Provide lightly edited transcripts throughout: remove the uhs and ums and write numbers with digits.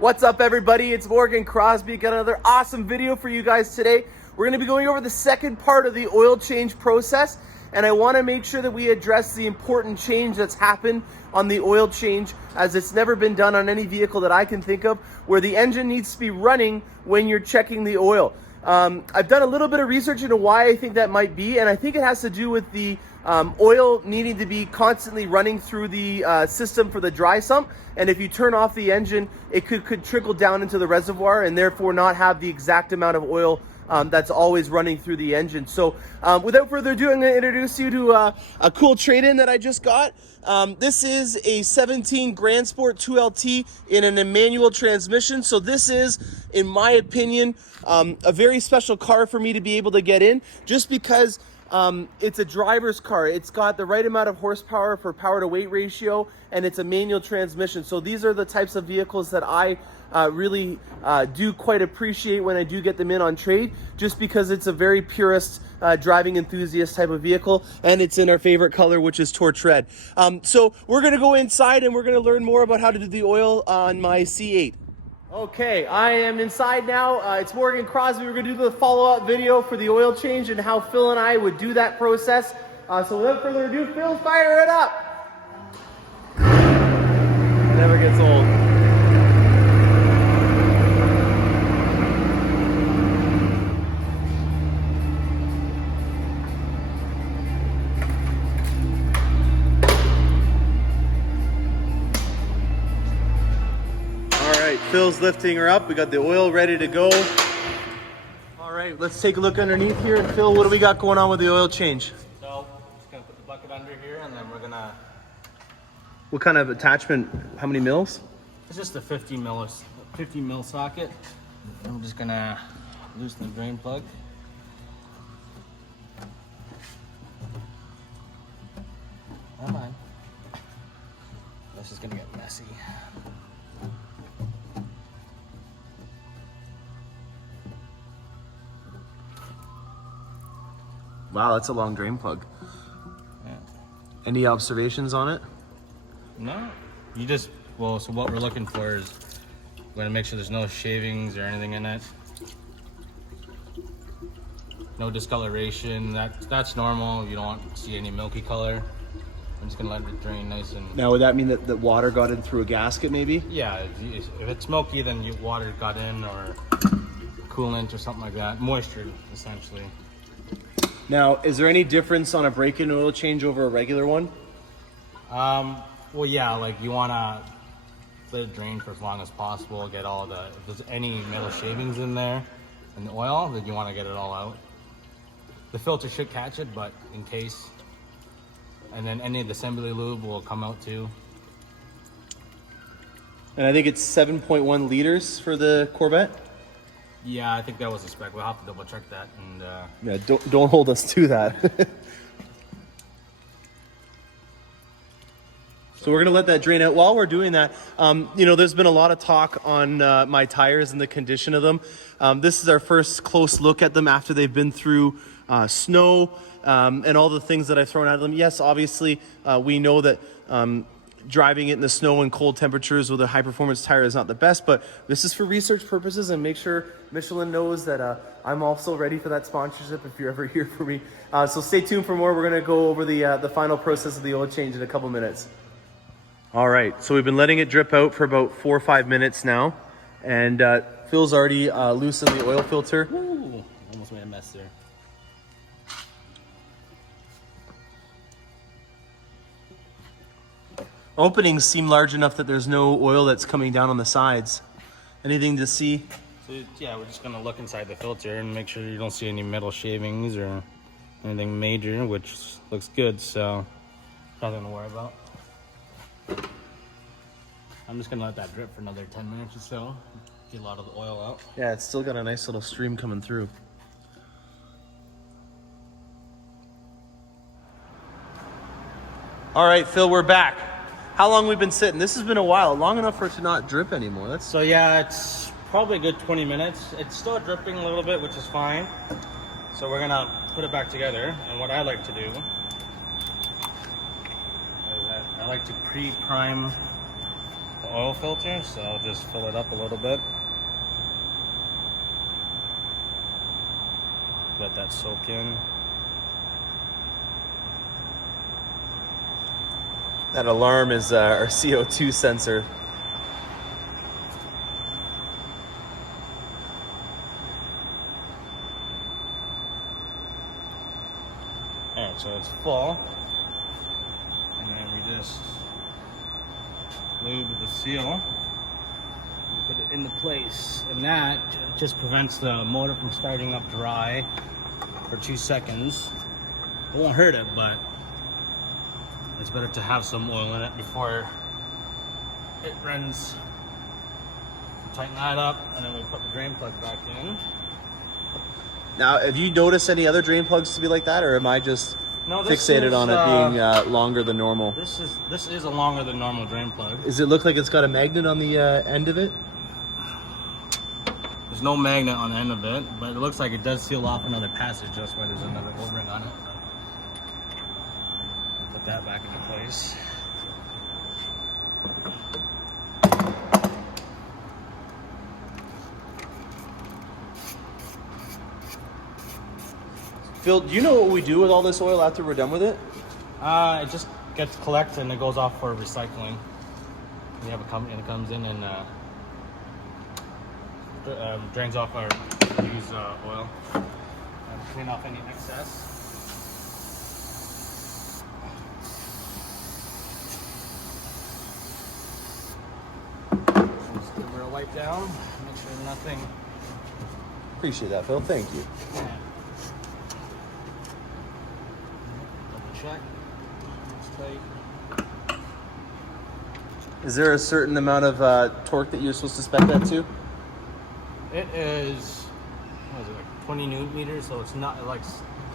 What's up, everybody? It's Morgan Crosbie. Got another awesome video for you guys today. We're going to be going over the second part of the oil change process, and I want to make sure that we address the important change that's happened on the oil change, as it's never been done on any vehicle that I can think of, where the engine needs to be running when you're checking the oil. I've done a little bit of research into why I think that might be, and I think it has to do with the oil needing to be constantly running through the system for the dry sump. And if you turn off the engine, it could trickle down into the reservoir and therefore not have the exact amount of oil that's always running through the engine. So without further ado, I'm going to introduce you to a cool trade-in that I just got. This is a 17 Grand Sport 2LT in an manual transmission. So this is, in my opinion, a very special car for me to be able to get in, just because it's a driver's car. It's got the right amount of horsepower for power to weight ratio, and it's a manual transmission. So these are the types of vehicles that I really do quite appreciate when I do get them in on trade, just because it's a very purist driving enthusiast type of vehicle, and it's in our favorite color, which is torch red. So we're gonna go inside and we're gonna learn more about how to do the oil on my C8. Okay, I am inside now. It's Morgan Crosbie. We're gonna do the follow-up video for the oil change and how Phil and I would do that process. So without further ado, Phil, fire it up. Never gets old. Phil's lifting her up. We got the oil ready to go. All right, let's take a look underneath here. And Phil, what do we got going on with the oil change? So, just gonna put the bucket under here, and then we're gonna... What kind of attachment? How many mils? It's just a 50 mil socket. I'm just gonna loosen the drain plug. Come on. This is gonna get messy. Wow, that's a long drain plug. Yeah. Any observations on it? No. You just, well, so what we're looking for is we're gonna make sure there's no shavings or anything in it. No discoloration. That's normal. You don't want to see any milky color. I'm just gonna let it drain nice and... Now, would that mean that the water got in through a gasket, maybe? Yeah, if it's milky, then water got in, or coolant or something like that. Moisture, essentially. Now, is there any difference on a break-in oil change over a regular one? Well, yeah, like you want to let it drain for as long as possible, get all the, if there's any metal shavings in there, in the oil, then you want to get it all out. The filter should catch it, but in case. And then any of the assembly lube will come out too. And I think it's 7.1 liters for the Corvette? Yeah, I think that was the spec. We'll have to double check that. And yeah, don't hold us to that. So we're gonna let that drain out. While we're doing that, you know, there's been a lot of talk on my tires and the condition of them. This is our first close look at them after they've been through snow and all the things that I've thrown at them. Yes, obviously, we know that driving it in the snow and cold temperatures with a high performance tire is not the best, but this is for research purposes, and make sure Michelin knows that I'm also ready for that sponsorship if you're ever here for me. So stay tuned for more. We're gonna go over the final process of the oil change in a couple minutes. All right, so we've been letting it drip out for about 4 or 5 minutes now, and Phil's already loosened the oil filter. ooh, almost made a mess there. Openings seem large enough that there's no oil that's coming down on the sides. Anything to see? So yeah, we're just gonna look inside the filter and make sure you don't see any metal shavings or anything major, which looks good, so nothing to worry about. I'm just gonna let that drip for another 10 minutes or so, get a lot of the oil out. Yeah, it's still got a nice little stream coming through. All right, Phil, we're back. How long we've been sitting? This has been a while, long enough for it to not drip anymore. That's So yeah, it's probably a good 20 minutes. It's still dripping a little bit, which is fine. So we're gonna put it back together. And what I like to do is that I like to pre-prime the the oil filter, so I'll just fill it up a little bit. Let that soak in. That alarm is our CO2 sensor. Alright, so it's full. And then we just lube the seal. Put it into place. And that just prevents the motor from starting up dry for 2 seconds. It won't hurt it, but it's better to have some oil in it before it runs. So tighten that up, and then we put the drain plug back in. Now, have you noticed any other drain plugs to be like that, or am I just fixated on it being longer than normal? This is a longer than normal drain plug. Does it look like it's got a magnet on the end of it? There's no magnet on the end of it, but it looks like it does seal off another passage. That's why there's another O-ring on it. Put that back into place. Phil, do you know what we do with all this oil after we're done with it? It just gets collected and it goes off for recycling. We have a company that comes in and drains off our used oil and clean off any excess. Just give her a wipe down, make sure nothing. Appreciate that, Phil. Thank you. Double check. It's tight. Is there a certain amount of torque that you're supposed to spec that to? It is, what is it, like 20 newton meters, so it's not like,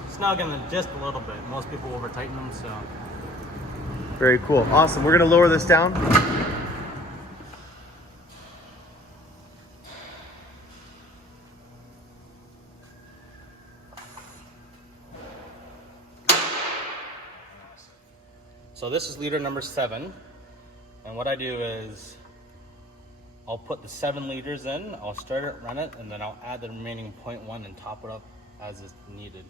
it's not gonna just a little bit. Most people over tighten them, so. Very cool. Awesome. We're gonna lower this down. So this is liter number 7, and what I do is I'll put the 7 liters in, I'll start it, run it, and then I'll add the remaining 0.1 and top it up as is needed.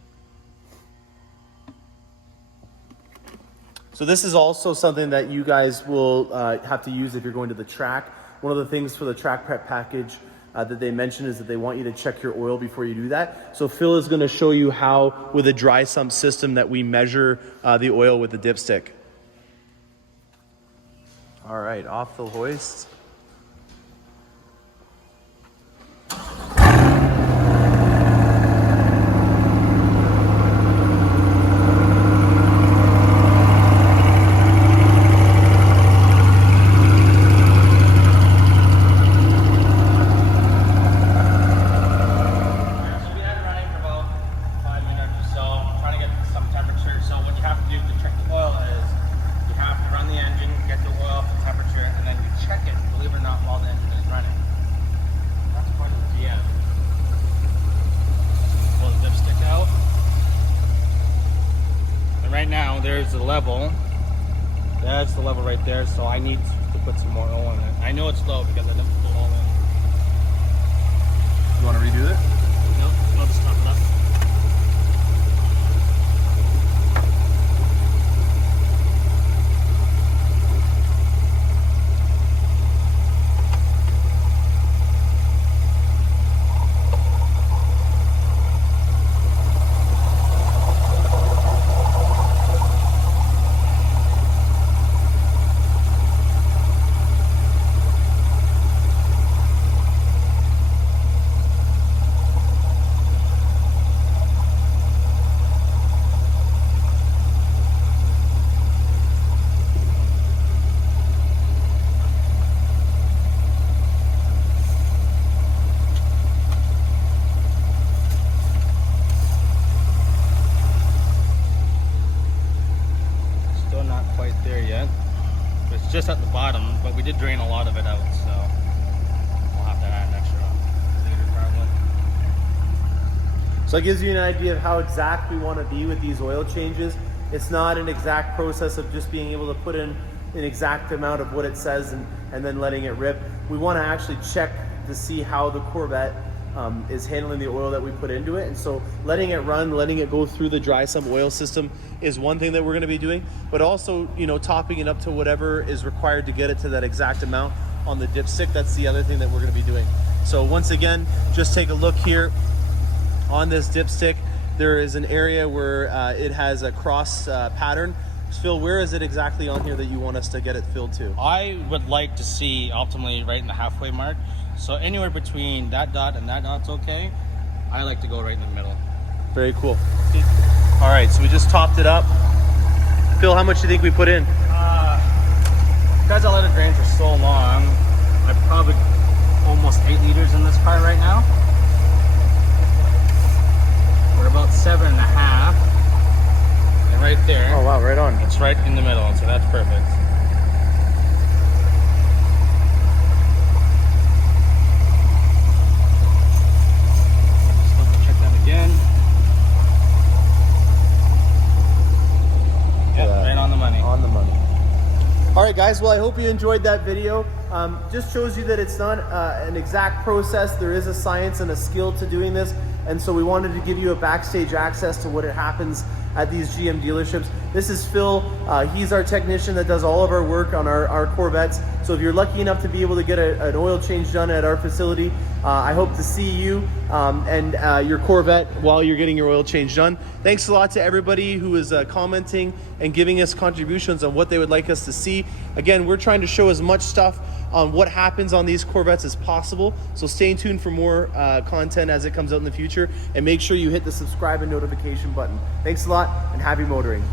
So this is also something that you guys will have to use if you're going to the track. One of the things for the track prep package that they mentioned is that they want you to check your oil before you do that. So Phil is going to show you how, with a dry sump system, that we measure the oil with the dipstick. All right, off the hoist. There's the level. That's the level right there, so I need to put some more oil in it. I know it's low because I didn't put it all in. You want to redo it? Nope, I'll just top it up. Just at the bottom, but we did drain a lot of it out, so we'll have to add an extra later probably. So it gives you an idea of how exact we want to be with these oil changes. It's not an exact process of just being able to put in an exact amount of what it says and and then letting it rip. We want to actually check to see how the Corvette is handling the oil that we put into it. And so letting it run, letting it go through the dry sump oil system is one thing that we're going to be doing, but also, you know, topping it up to whatever is required to get it to that exact amount on the dipstick. That's the other thing that we're going to be doing. So once again, just take a look here on this dipstick. There is an area where it has a cross pattern. Phil, where is it exactly on here that you want us to get it filled to? I would like to see optimally right in the halfway mark. So anywhere between that dot and that dot's okay. I like to go right in the middle. Very cool. All right, so we just topped it up. Phil, how much do you think we put in? Because I let it drain for so long, I probably almost 8 liters in this car right now. We're about 7.5. And right there. Oh wow, right on. It's right in the middle, so that's perfect. All right, guys, well, I hope you enjoyed that video. Just shows you that it's not an exact process. There is a science and a skill to doing this. And so we wanted to give you a backstage access to what it happens at these GM dealerships. This is Phil. He's our technician that does all of our work on our Corvettes. So if you're lucky enough to be able to get an oil change done at our facility, I hope to see you and your Corvette while you're getting your oil change done. Thanks a lot to everybody who is commenting and giving us contributions on what they would like us to see. Again, we're trying to show as much stuff on what happens on these Corvettes as possible. So stay tuned for more content as it comes out in the future, and make sure you hit the subscribe and notification button. Thanks a lot, and happy motoring.